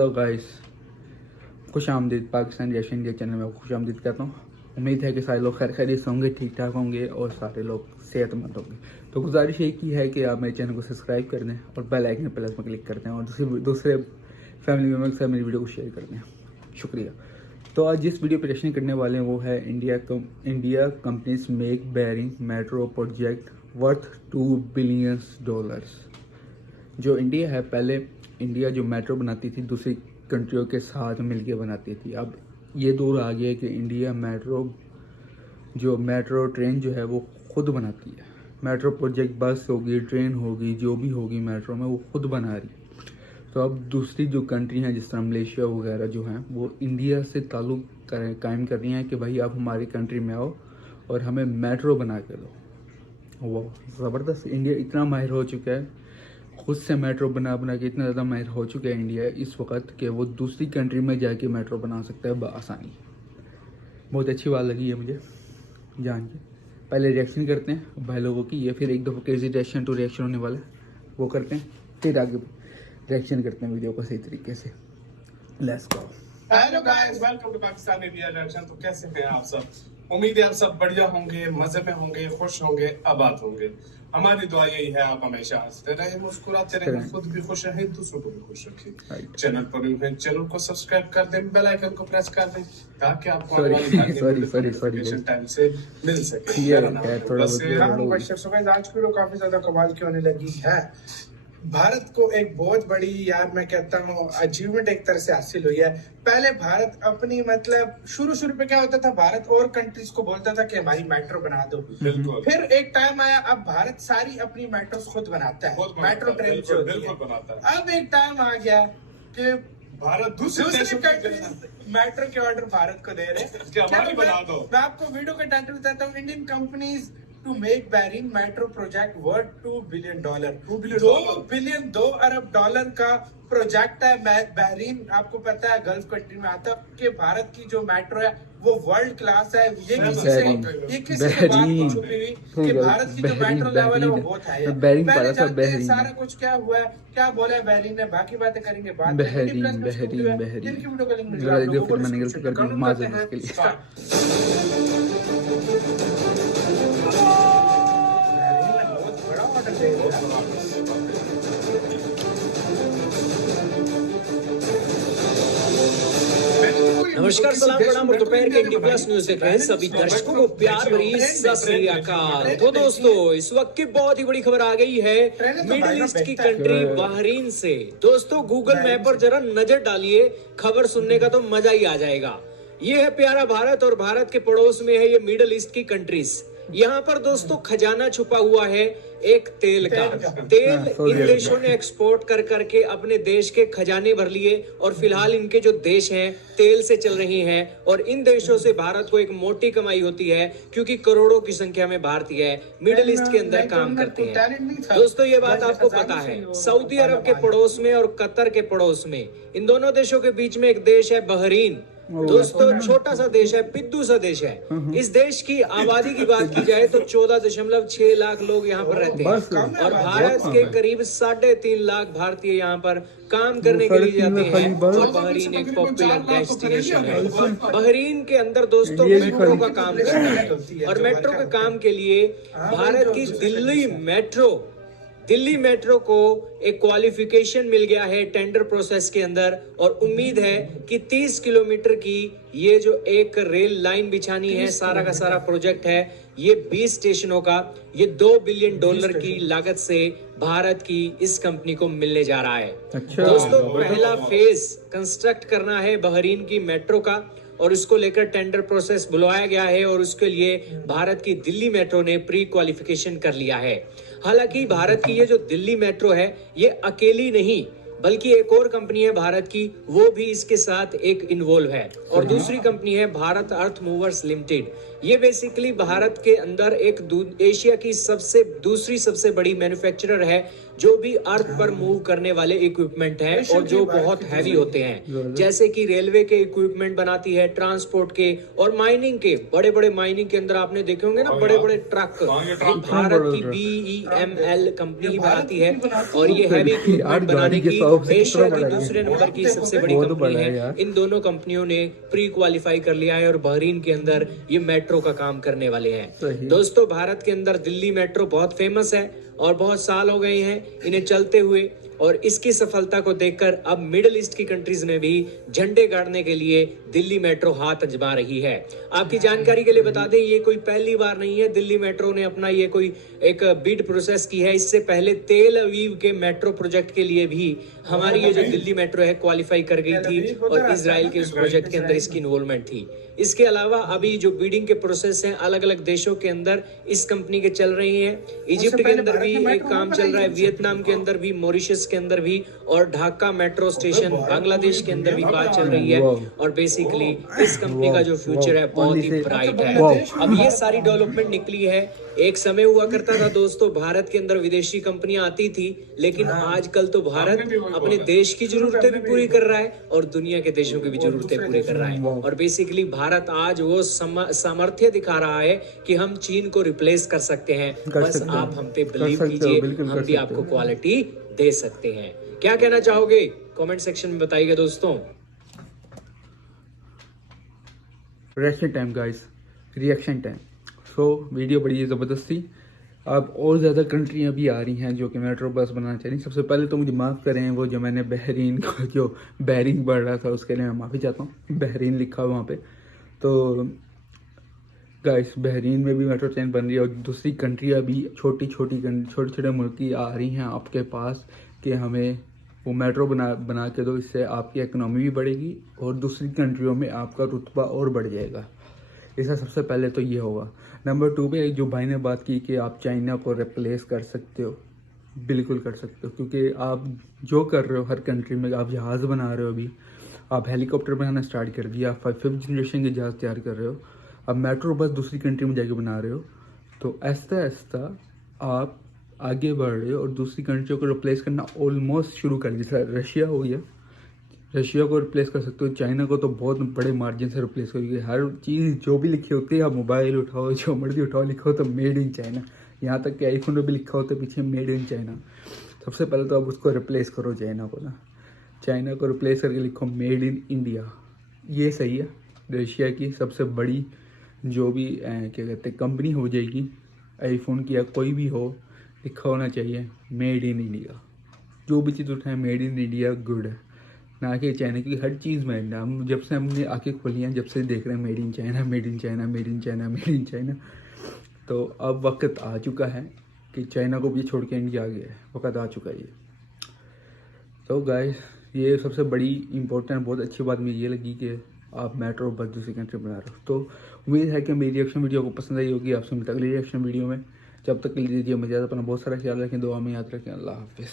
Hello guys, खुश आमदीद Pakistan reaction India channel में खुश आमदीद कहता हूँ। उम्मीद है कि सारे लोग खैर खैरियत से होंगे, ठीक ठाक होंगे और सारे लोग सेहतमंद होंगे। तो गुजारिश एक ही है कि आप मेरे चैनल को सब्सक्राइब कर दें और बेल आइकन प्लस में क्लिक कर दें और दूसरे फैमिली मेम्बर के साथ मेरी वीडियो को शेयर कर दें। शुक्रिया। तो आज जिस वीडियो पर रिएक्शन करने वाले हैं वो है India companies make Bering metro project worth $2 billion. जो इंडिया है, पहले इंडिया जो मेट्रो बनाती थी दूसरी कंट्रियों के साथ मिलके बनाती थी। अब ये दौर आ गया कि इंडिया मेट्रो ट्रेन जो है वो खुद बनाती है। मेट्रो प्रोजेक्ट बस होगी, ट्रेन होगी, जो भी होगी मेट्रो में वो खुद बना रही है। तो अब दूसरी जो कंट्री हैं जिस तरह मलेशिया वगैरह जो हैं वो इंडिया से ताल्लुक़ कायम कर रही हैं कि भाई आप हमारी कंट्री में आओ और हमें मेट्रो बना के दो। वो ज़बरदस्त। इंडिया इतना माहिर हो चुका है, खुद से मेट्रो बना के इतना ज़्यादा माहिर हो चुका है इंडिया इस वक्त कि वो दूसरी कंट्री में जाके मेट्रो बना सकता है बआसानी। बहुत अच्छी बात लगी है मुझे जान के। पहले रिएक्शन करते हैं भाई लोगों की, ये फिर एक दफ़ा क्रेजी रिएक्शन टू रिएक्शन होने वाला है, वो करते हैं, फिर आगे रिएक्शन करते हैं वीडियो को सही तरीके से। Let's go. Hello guys, welcome to Pakistan India reaction. तो कैसे हैं आप सब? उम्मीद है आप सब बढ़िया होंगे, मजे में होंगे, खुश होंगे, आबाद होंगे। हमारी दुआ यही है आप हमेशा हंसते रहे, मुस्कुराते रहे, खुद भी खुश रहें, दूसरों को भी खुश रखें। चैनल पर न्यू हैं, चैनल को सब्सक्राइब कर दें, बेल आइकन को प्रेस कर दें ताकि आपको आने वाली नोटिफिकेशन टाइम से मिल सके। आज की वीडियो काफी ज्यादा कमाल की होने लगी है। भारत को एक बहुत बड़ी यार मैं कहता हूँ अचीवमेंट एक तरह से हासिल हुई है। पहले भारत अपनी मतलब शुरू पे क्या होता था, भारत और कंट्रीज को बोलता था कि भाई मेट्रो बना दो। फिर एक टाइम आया, अब भारत सारी अपनी मेट्रो खुद बनाता है, मेट्रो ट्रेन जो बनाता है। अब एक टाइम आ गया कि भारत दूसरी कंट्रीज मेट्रो के ऑर्डर भारत को दे रहे हैं। मैं आपको वीडियो का टाइटल बताता हूँ, Indian companies to make Bahrain metro project worth $2 billion। $2 अरब का प्रोजेक्ट है। बहरीन आपको पता है गल्फ कंट्री में आता है कि भारत की जो मेट्रो है वो वर्ल्ड क्लास है। ये किसी से बात नहीं छुपी हुई कि भारत की जो मेट्रो लेवल है वो बहुत हाई है। पहले जानते हैं सारा कुछ क्या हुआ है, क्या बोला है बहरीन ने, बाकी बातें करेंगे बाद में। नमस्कार, सलाम, प्रणाम और दोपहर के इंडी प्लस न्यूज देख रहे हैं सभी दर्शकों को प्यार भरी सत श्री अकाल। तो दोस्तों, इस वक्त की बहुत ही बड़ी खबर आ गई है मिडिल ईस्ट की कंट्री बहरीन से। दोस्तों, गूगल मैप पर जरा नजर डालिए, खबर सुनने का तो मजा ही आ जाएगा। ये है प्यारा भारत और भारत के पड़ोस में है ये मिडिल ईस्ट की कंट्रीज। यहाँ पर दोस्तों खजाना छुपा हुआ है एक तेल का। तेल इन देशों ने एक्सपोर्ट कर करके अपने देश के खजाने भर लिए और फिलहाल इनके जो देश हैं तेल से चल रही हैं और इन देशों से भारत को एक मोटी कमाई होती है क्योंकि करोड़ों की संख्या में भारतीय मिडिल ईस्ट के अंदर काम करते हैं। दोस्तों, ये बात आपको पता है, सऊदी अरब के पड़ोस में और कतर के पड़ोस में, इन दोनों देशों के बीच में एक देश है बहरीन। दोस्तों, छोटा सा देश है, पिद्दू सा देश है। इस देश की आबादी की बात की जाए तो 14.6 लाख लोग यहाँ पर रहते हैं और भारत के करीब 3.5 लाख भारतीय यहाँ पर काम करने के लिए जाते हैं और बहरीन एक पॉपुलर डेस्टिनेशन है। बहरीन के अंदर दोस्तों मेट्रो का काम करता है और मेट्रो के काम के लिए भारत की दिल्ली मेट्रो को एक क्वालिफिकेशन मिल गया है टेंडर प्रोसेस के अंदर और उम्मीद है कि 30 किलोमीटर की ये जो एक रेल लाइन बिछानी है, सारा का सारा प्रोजेक्ट है ये 20 स्टेशनों का, ये $2 बिलियन की लागत से भारत की इस कंपनी को मिलने जा रहा है। अच्छा। दोस्तों, पहला फेज कंस्ट्रक्ट करना है बहरीन की मेट्रो का और इसको लेकर टेंडर प्रोसेस बुलवाया गया है और उसके लिए भारत की दिल्ली मेट्रो ने प्री क्वालिफिकेशन कर लिया है। हालांकि भारत की ये जो दिल्ली मेट्रो है ये अकेली नहीं बल्कि एक और कंपनी है भारत की, वो भी इसके साथ एक इन्वॉल्व है और दूसरी कंपनी है भारत अर्थ मूवर्स लिमिटेड। ये बेसिकली भारत के अंदर एक एशिया की दूसरी सबसे बड़ी मैन्युफैक्चरर है जो भी अर्थ पर मूव करने वाले इक्विपमेंट हैं और जो बहुत हैवी होते हैं, जैसे कि रेलवे के इक्विपमेंट बनाती है, ट्रांसपोर्ट के और माइनिंग के। बड़े बड़े माइनिंग के अंदर आपने देखे होंगे ना बड़े बड़े ट्रक, ये भारत की BEML कंपनी ही बनाती है और ये हैवी इक्विपमेंट बनाने की एशिया की दूसरे नंबर की सबसे बड़ी कंपनी है। इन दोनों कंपनियों ने प्री क्वालिफाई कर लिया है और बहरीन के अंदर ये मेट्रो का काम करने वाले हैं। दोस्तों, भारत के अंदर दिल्ली मेट्रो बहुत फेमस है और बहुत साल हो गए हैं इन्हें चलते हुए, और इसकी सफलता को देखकर अब मिडिल ईस्ट की कंट्रीज ने भी झंडे गाड़ने के लिए दिल्ली मेट्रो हाथ आजमा रही है। आपकी जानकारी के लिए बता दें, ये कोई पहली बार नहीं है दिल्ली मेट्रो ने अपना ये कोई एक बिड प्रोसेस की है। इससे पहले तेल अवीव के मेट्रो प्रोजेक्ट के लिए भी हमारी ये जो दिल्ली मेट्रो है क्वालिफाई कर गई थी और इजराइल के उस प्रोजेक्ट के अंदर इसकी इन्वॉल्वमेंट थी। इसके अलावा अभी जो बिडिंग के प्रोसेस हैं अलग अलग देशों के अंदर इस कंपनी के चल रही हैं। इजिप्ट के अंदर भी एक काम चल रहा है, वियतनाम के अंदर भी, मॉरिशस के अंदर भी, और ढाका मेट्रो स्टेशन बांग्लादेश के अंदर भी बात चल रही है। और बेसिकली इस कंपनी का जो फ्यूचर है बहुत ही ब्राइट है। अब ये सारी डेवलपमेंट निकली है। एक समय हुआ करता था दोस्तों, भारत के अंदर विदेशी कंपनियां आती थी, लेकिन आजकल तो भारत अपने देश की जरूरतें भी पूरी कर रहा है और दुनिया के देशों की भी जरूरतें पूरी कर रहा है। और बेसिकली भारत आज वो सामर्थ्य दिखा रहा है कि हम चीन को रिप्लेस कर सकते हैं। बस आप हम पे बिलीव कीजिए, हम भी आपको क्वालिटी दे सकते हैं। क्या कहना चाहोगे कमेंट सेक्शन में बताइएगा दोस्तों। Reaction time guys, reaction time. So video बड़ी ज़बरदस्त थी। अब और ज़्यादा कंट्रियाँ भी आ रही हैं जो कि मेट्रो बस बनाना चाह रही हैं। सबसे पहले तो मुझे माफ़ करें, वो जो मैंने बहरीन को जो बहरीन बढ़ रहा था उसके लिए मैं माफ़ी चाहता हूँ। बहरीन लिखा हुआ वहाँ पे। तो गाइस, बहरीन में भी मेट्रो ट्रेन बन रही है और दूसरी कंट्रियाँ भी छोटे छोटे मुल्क की आ रही हैं आपके पास कि हमें वो मेट्रो बना के दो, इससे आपकी इकनॉमी भी बढ़ेगी और दूसरी कंट्रियों में आपका रुतबा और बढ़ जाएगा। इसका सबसे पहले तो ये होगा। नंबर 2 पे जो भाई ने बात की कि आप चाइना को रिप्लेस कर सकते हो, बिल्कुल कर सकते हो, क्योंकि आप जो कर रहे हो हर कंट्री में, आप जहाज़ बना रहे हो, अभी आप हेलीकॉप्टर बनाना स्टार्ट कर दिया, आप 5th जनरेशन के जहाज़ तैयार कर रहे हो, अब मेट्रो बस दूसरी कंट्री में जाके बना रहे हो। तो ऐसा ऐसा आप आगे बढ़ रहे हो और दूसरी कंट्रियों को रिप्लेस करना ऑलमोस्ट शुरू कर दिया। जैसा रशिया हो गया, रशिया को रिप्लेस कर सकते हो, चाइना को तो बहुत बड़े मार्जिन से रिप्लेस करोगे। हर चीज़ जो भी लिखी होती है, आप मोबाइल उठाओ, जो मर्जी उठाओ, लिखो तो मेड इन चाइना। यहाँ तक कि आईफोन में भी लिखा होता है पीछे मेड इन चाइना। सबसे पहले तो आप उसको रिप्लेस करो, चाइना को ना, चाइना को रिप्लेस करके लिखो मेड इन इंडिया। ये सही है। रशिया की सबसे बड़ी जो भी क्या कहते हैं कंपनी हो जाएगी, आईफोन की या कोई भी हो, लिखा होना चाहिए मेड इन इंडिया। जो भी चीज़ उठाएं मेड इन इंडिया गुड है, ना कि चाइना की। हर चीज़ में हम जब से हमने आंखें खोली हैं, जब से देख रहे हैं made in China, made in China, made in China, made in China. तो अब वक्त आ चुका है कि चाइना को भी छोड़ के इंडिया आ गया है, वक्त आ चुका है ये। तो गाइस, ये सबसे बड़ी इंपॉर्टेंट बहुत अच्छी बात मुझे ये लगी कि आप मेट्रो बस दूसरी कंट्री बना रहे हो। तो उम्मीद है कि मेरी रिएक्शन वीडियो को पसंद आई होगी। आपसे मिलता अगली रिएक्शन वीडियो में। जब तक के लिए दीजिए मुझे अपना बहुत सारा ख्याल रखें, दुआ में याद रखें। अल्लाह हाफिज़।